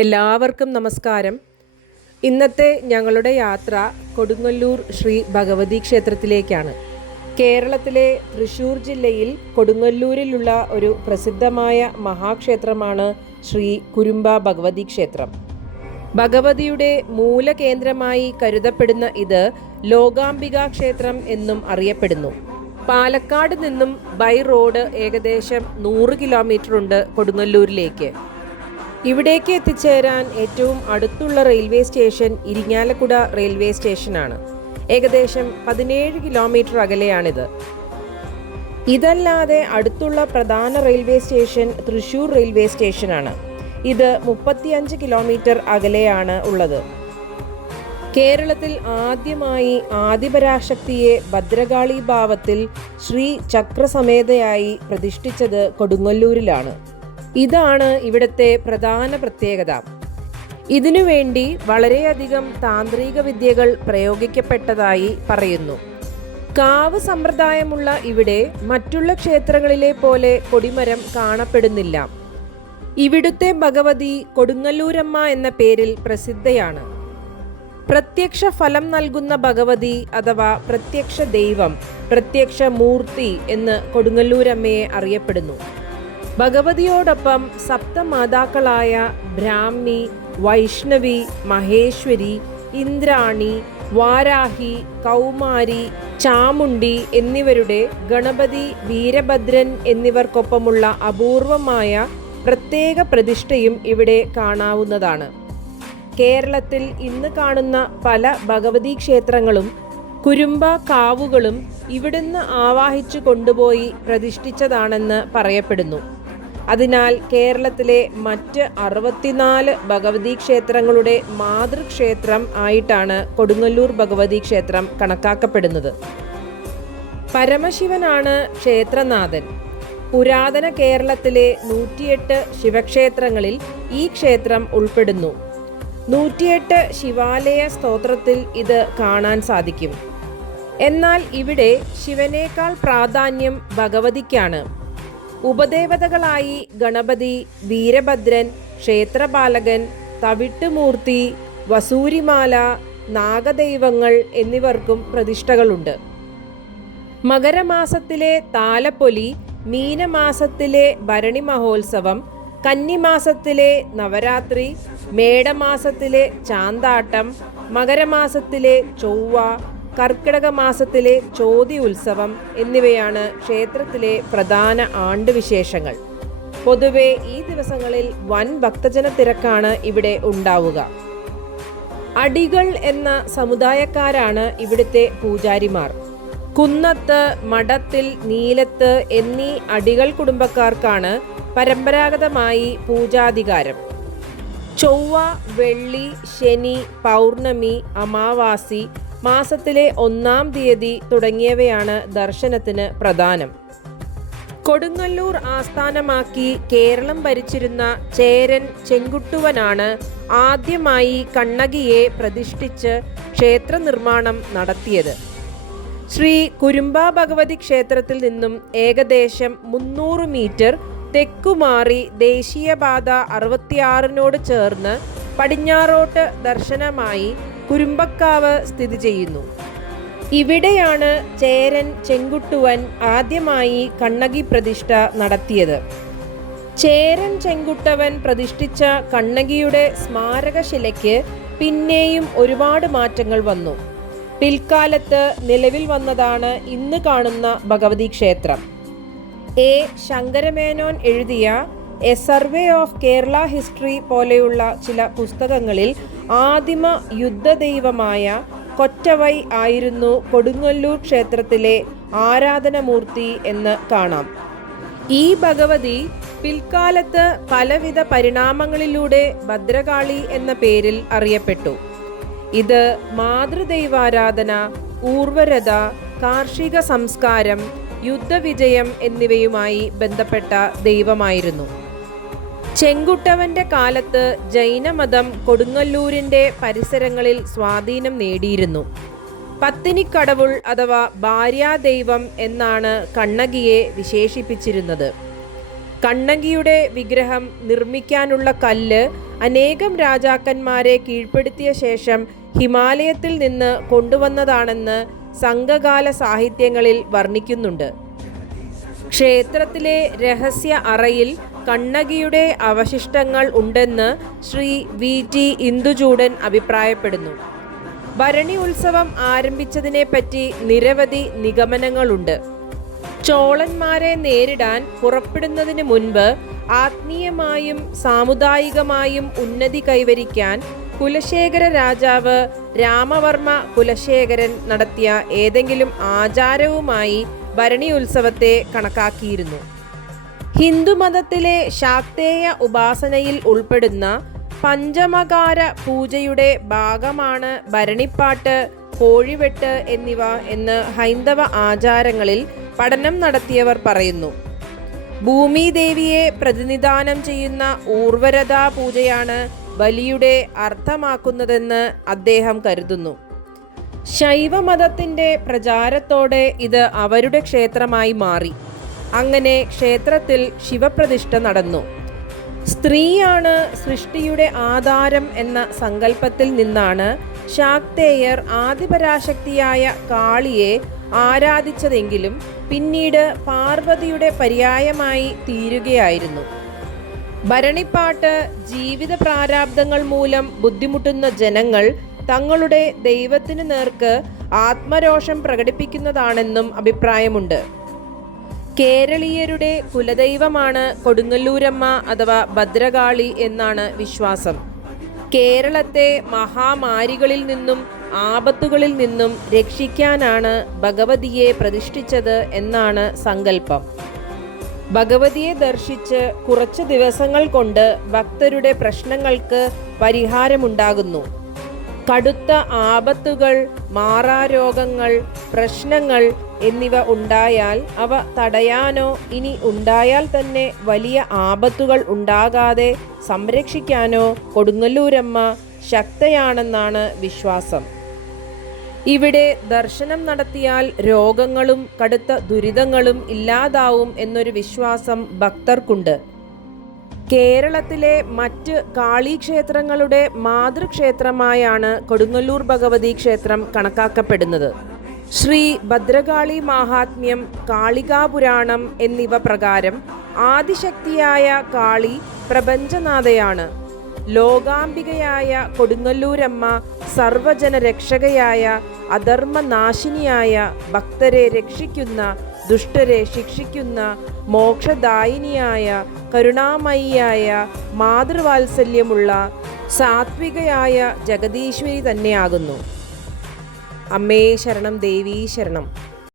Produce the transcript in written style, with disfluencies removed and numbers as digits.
എല്ലാവർക്കും നമസ്കാരം. ഇന്നത്തെ ഞങ്ങളുടെ യാത്ര കൊടുങ്ങല്ലൂർ ശ്രീ ഭഗവതി ക്ഷേത്രത്തിലേക്കാണ്. കേരളത്തിലെ തൃശ്ശൂർ ജില്ലയിൽ കൊടുങ്ങല്ലൂരിലുള്ള ഒരു പ്രസിദ്ധമായ മഹാക്ഷേത്രമാണ് ശ്രീ കുരുമ്പ ഭഗവതി ക്ഷേത്രം. ഭഗവതിയുടെ മൂലകേന്ദ്രമായി കരുതപ്പെടുന്ന ഇത് ലോകാംബിക ക്ഷേത്രം എന്നും അറിയപ്പെടുന്നു. പാലക്കാട് നിന്നും ബൈ റോഡ് ഏകദേശം 100 കിലോമീറ്റർ ഉണ്ട് കൊടുങ്ങല്ലൂരിലേക്ക്. ഇവിടേക്ക് എത്തിച്ചേരാൻ ഏറ്റവും അടുത്തുള്ള റെയിൽവേ സ്റ്റേഷൻ ഇരിങ്ങാലക്കുട റെയിൽവേ സ്റ്റേഷനാണ്. ഏകദേശം 17 കിലോമീറ്റർ അകലെയാണിത്. ഇതല്ലാതെ അടുത്തുള്ള പ്രധാന റെയിൽവേ സ്റ്റേഷൻ തൃശ്ശൂർ റെയിൽവേ സ്റ്റേഷനാണ്. ഇത് 35 കിലോമീറ്റർ അകലെയാണ് ഉള്ളത്. കേരളത്തിൽ ആദ്യമായി ആദിപരാശക്തിയെ ഭദ്രകാളി ഭാവത്തിൽ ശ്രീ ചക്രസമേതയായി പ്രതിഷ്ഠിച്ചത് കൊടുങ്ങല്ലൂരിലാണ്. ഇതാണ് ഇവിടുത്തെ പ്രധാന പ്രത്യേകത. ഇതിനുവേണ്ടി വളരെയധികം താന്ത്രിക വിദ്യകൾ പ്രയോഗിക്കപ്പെട്ടതായി പറയുന്നു. കാവ് സമ്പ്രദായമുള്ള ഇവിടെ മറ്റുള്ള ക്ഷേത്രങ്ങളിലെ പോലെ കൊടിമരം കാണപ്പെടുന്നില്ല. ഇവിടുത്തെ ഭഗവതി കൊടുങ്ങല്ലൂരമ്മ എന്ന പേരിൽ പ്രസിദ്ധയാണ്. പ്രത്യക്ഷ ഫലം നൽകുന്ന ഭഗവതി അഥവാ പ്രത്യക്ഷ ദൈവം, പ്രത്യക്ഷ മൂർത്തി എന്ന് കൊടുങ്ങല്ലൂരമ്മയെ അറിയപ്പെടുന്നു. ഭഗവതിയോടൊപ്പം സപ്തമാതാക്കളായ ബ്രാഹ്മി, വൈഷ്ണവി, മഹേശ്വരി, ഇന്ദ്രാണി, വാരാഹി, കൗമാരി, ചാമുണ്ഡി എന്നിവരുടെ ഗണപതി, വീരഭദ്രൻ എന്നിവർക്കൊപ്പമുള്ള അപൂർവമായ പ്രത്യേക പ്രതിഷ്ഠയും ഇവിടെ കാണാവുന്നതാണ്. കേരളത്തിൽ ഇന്ന് കാണുന്ന പല ഭഗവതി ക്ഷേത്രങ്ങളും കുരുമ്പ കാവുകളും ഇവിടുന്ന് ആവാഹിച്ചു കൊണ്ടുപോയി പ്രതിഷ്ഠിച്ചതാണെന്ന് പറയപ്പെടുന്നു. അതിനാൽ കേരളത്തിലെ മറ്റ് 64 ഭഗവതി ക്ഷേത്രങ്ങളുടെ മാതൃക്ഷേത്രം ആയിട്ടാണ് കൊടുങ്ങല്ലൂർ ഭഗവതി ക്ഷേത്രം കണക്കാക്കപ്പെടുന്നത്. പരമശിവനാണ് ക്ഷേത്രനാഥൻ. പുരാതന കേരളത്തിലെ 108 ശിവക്ഷേത്രങ്ങളിൽ ഈ ക്ഷേത്രം ഉൾപ്പെടുന്നു. 108 ശിവാലയ സ്തോത്രത്തിൽ ഇത് കാണാൻ സാധിക്കും. എന്നാൽ ഇവിടെ ശിവനേക്കാൾ പ്രാധാന്യം ഭഗവതിക്കാണ്. ഉപദേവതകളായി ഗണപതി, വീരഭദ്രൻ, ക്ഷേത്രപാലകൻ, തവിട്ടുമൂർത്തി, വസൂരിമാല, നാഗദൈവങ്ങൾ എന്നിവർക്കും പ്രതിഷ്ഠകളുണ്ട്. മകരമാസത്തിലെ താലപ്പൊലി, മീനമാസത്തിലെ ഭരണി മഹോത്സവം, കന്നിമാസത്തിലെ നവരാത്രി, മേടമാസത്തിലെ ചാന്താട്ടം, മകരമാസത്തിലെ ചൊവ്വ, കർക്കിടക മാസത്തിലെ ചോതി ഉത്സവം എന്നിവയാണ് ക്ഷേത്രത്തിലെ പ്രധാന ആണ്ടുവിശേഷങ്ങൾ. പൊതുവെ ഈ ദിവസങ്ങളിൽ വൻ ഭക്തജന തിരക്കാണ് ഇവിടെ ഉണ്ടാവുക. അടികൾ എന്ന സമുദായക്കാരാണ് ഇവിടുത്തെ പൂജാരിമാർ. കുന്നത്ത്, മഠത്തിൽ, നീലത്ത് എന്നീ അടികൾ കുടുംബക്കാർക്കാണ് പരമ്പരാഗതമായി പൂജാധികാരം. ചൊവ്വ, വെള്ളി, ശനി, പൗർണമി, അമാവാസി, മാസത്തിലെ 1-ാം തീയതി തുടങ്ങിയവയാണ് ദർശനത്തിന് പ്രധാനം. കൊടുങ്ങല്ലൂർ ആസ്ഥാനമാക്കി കേരളം ഭരിച്ചിരുന്ന ചേരൻ ചെങ്കുട്ടുവനാണ് ആദ്യമായി കണ്ണകിയെ പ്രതിഷ്ഠിച്ച് ക്ഷേത്ര നിർമ്മാണം നടത്തിയത്. ശ്രീ കുരുമ്പ ഭഗവതി ക്ഷേത്രത്തിൽ നിന്നും ഏകദേശം 300 മീറ്റർ തെക്കുമാറി ദേശീയപാത 66 ചേർന്ന് പടിഞ്ഞാറോട്ട് ദർശനമായി കുരുമ്പക്കാവ് സ്ഥിതി ചെയ്യുന്നു. ഇവിടെയാണ് ചേരൻ ചെങ്കുട്ടുവൻ ആദ്യമായി കണ്ണകി പ്രതിഷ്ഠ നടത്തിയത്. ചേരൻ ചെങ്കുട്ടവൻ പ്രതിഷ്ഠിച്ച കണ്ണകിയുടെ സ്മാരകശിലയ്ക്ക് പിന്നെയും ഒരുപാട് മാറ്റങ്ങൾ വന്നു. പിൽക്കാലത്ത് നിലവിൽ വന്നതാണ് ഇന്ന് കാണുന്ന ഭഗവതി ക്ഷേത്രം. എ. ശങ്കരമേനോൻ എഴുതിയ A survey of Kerala history പോലെയുള്ള ചില പുസ്തകങ്ങളിൽ ആദിമ യുദ്ധദൈവമായ കൊറ്റവൈ ആയിരുന്നു കൊടുങ്ങല്ലൂർ ക്ഷേത്രത്തിലെ ആരാധനമൂർത്തി എന്ന് കാണാം. ഈ ഭഗവതി പിൽക്കാലത്ത് പലവിധ പരിണാമങ്ങളിലൂടെ ഭദ്രകാളി എന്ന പേരിൽ അറിയപ്പെട്ടു. ഇത് മാതൃദൈവാരാധന, ഊർവരത, കാർഷിക സംസ്കാരം, യുദ്ധവിജയം എന്നിവയുമായി ബന്ധപ്പെട്ട ദൈവമായിരുന്നു. ചെങ്കുട്ടവന്റെ കാലത്ത് ജൈനമതം കൊടുങ്ങല്ലൂരിന്റെ പരിസരങ്ങളിൽ സ്വാധീനം നേടിയിരുന്നു. പത്തിനിക്കടവുൾ അഥവാ ഭാര്യാദൈവം എന്നാണ് കണ്ണകിയെ വിശേഷിപ്പിച്ചിരുന്നത്. കണ്ണകിയുടെ വിഗ്രഹം നിർമ്മിക്കാനുള്ള കല്ല് അനേകം രാജാക്കന്മാരെ കീഴ്പ്പെടുത്തിയ ശേഷം ഹിമാലയത്തിൽ നിന്ന് കൊണ്ടുവന്നതാണെന്ന് സംഘകാല സാഹിത്യങ്ങളിൽ വർണ്ണിക്കുന്നുണ്ട്. ക്ഷേത്രത്തിലെ രഹസ്യ അറയിൽ കണ്ണകിയുടെ അവശിഷ്ടങ്ങൾ ഉണ്ടെന്ന് ശ്രീ VT ഇന്ദുചൂഡൻ അഭിപ്രായപ്പെടുന്നു. ഭരണി ഉത്സവം ആരംഭിച്ചതിനെപ്പറ്റി നിരവധി നിഗമനങ്ങളുണ്ട്. ചോളന്മാരെ നേരിടാൻ പുറപ്പെടുന്നതിന് മുൻപ് ആത്മീയമായും സാമുദായികമായും ഉന്നതി കൈവരിക്കാൻ കുലശേഖര രാജാവ് രാമവർമ്മ കുലശേഖരൻ നടത്തിയ ഏതെങ്കിലും ആചാരവുമായി ഭരണി ഉത്സവത്തെ കണക്കാക്കിയിരുന്നു. ഹിന്ദുമതത്തിലെ ശാക്തേയ ഉപാസനയിൽ ഉൾപ്പെടുന്ന പഞ്ചമകാര പൂജയുടെ ഭാഗമാണ് ഭരണിപ്പാട്ട്, കോഴിവെട്ട് എന്നിവ എന്ന് ഹൈന്ദവ ആചാരങ്ങളിൽ പഠനം നടത്തിയവർ പറയുന്നു. ഭൂമിദേവിയെ പ്രതിനിധാനം ചെയ്യുന്ന ഊർവരതാ പൂജയാണ് ബലിയുടെ അർത്ഥമാക്കുന്നതെന്ന് അദ്ദേഹം കരുതുന്നു. ശൈവമതത്തിൻ്റെ പ്രചാരത്തോടെ ഇത് അവരുടെ ക്ഷേത്രമായി മാറി. അങ്ങനെ ക്ഷേത്രത്തിൽ ശിവപ്രതിഷ്ഠ നടന്നു. സ്ത്രീയാണ് സൃഷ്ടിയുടെ ആധാരം എന്ന സങ്കല്പത്തിൽ നിന്നാണ് ശാക്തേയർ ആദിപരാശക്തിയായ കാളിയെ ആരാധിച്ചതെങ്കിലും പിന്നീട് പാർവതിയുടെ പര്യായമായി തീരുകയായിരുന്നു. ഭരണിപ്പാട്ട് ജീവിത പ്രാരാബ്ദങ്ങൾ മൂലം ബുദ്ധിമുട്ടുന്ന ജനങ്ങൾ തങ്ങളുടെ ദൈവത്തിനു നേർക്ക് ആത്മരോഷം പ്രകടിപ്പിക്കുന്നതാണെന്നും അഭിപ്രായമുണ്ട്. കേരളീയരുടെ കുലദൈവമാണ് കൊടുങ്ങല്ലൂരമ്മ അഥവാ ഭദ്രകാളി എന്നാണ് വിശ്വാസം. കേരളത്തെ മഹാമാരികളിൽ നിന്നും ആപത്തുകളിൽ നിന്നും രക്ഷിക്കാനാണ് ഭഗവതിയെ പ്രതിഷ്ഠിച്ചത് എന്നാണ് സങ്കല്പം. ഭഗവതിയെ ദർശിച്ച് കുറച്ച് ദിവസങ്ങൾ കൊണ്ട് ഭക്തരുടെ പ്രശ്നങ്ങൾക്ക് പരിഹാരമുണ്ടാകുന്നു. കടുത്ത ആപത്തുകൾ, മാറാരോഗങ്ങൾ, പ്രശ്നങ്ങൾ എന്നിവ ഉണ്ടായാൽ അവ തടയാനോ ഇനി ഉണ്ടായാൽ തന്നെ വലിയ ആപത്തുകൾ ഉണ്ടാകാതെ സംരക്ഷിക്കാനോ കൊടുങ്ങല്ലൂരമ്മ ശക്തയാണെന്നാണ് വിശ്വാസം. ഇവിടെ ദർശനം നടത്തിയാൽ രോഗങ്ങളും കടുത്ത ദുരിതങ്ങളും ഇല്ലാതാവും എന്നൊരു വിശ്വാസം ഭക്തർക്കുണ്ട്. കേരളത്തിലെ മറ്റ് കാളീക്ഷേത്രങ്ങളുടെ മാതൃക്ഷേത്രമായാണ് കൊടുങ്ങല്ലൂർ ഭഗവതി ക്ഷേത്രം കണക്കാക്കപ്പെടുന്നത്. ശ്രീ ഭദ്രകാളി മാഹാത്മ്യം, കാളികാപുരാണം എന്നിവ പ്രകാരം ആദിശക്തിയായ കാളി പ്രപഞ്ചനാഥയാണ്. ലോകാംബികയായ കൊടുങ്ങല്ലൂരമ്മ സർവജന രക്ഷകയായ, അധർമ്മനാശിനിയായ, ഭക്തരെ രക്ഷിക്കുന്ന, ദുഷ്ടരെ ശിക്ഷിക്കുന്ന, മോക്ഷദായിനിയായ, കരുണാമയിയായ, മാതൃവാത്സല്യമുള്ള, സാത്വികയായ ജഗദീശ്വരി തന്നെയാകുന്നു. അമ്മേ ശരണം, ദേവീ ശരണം.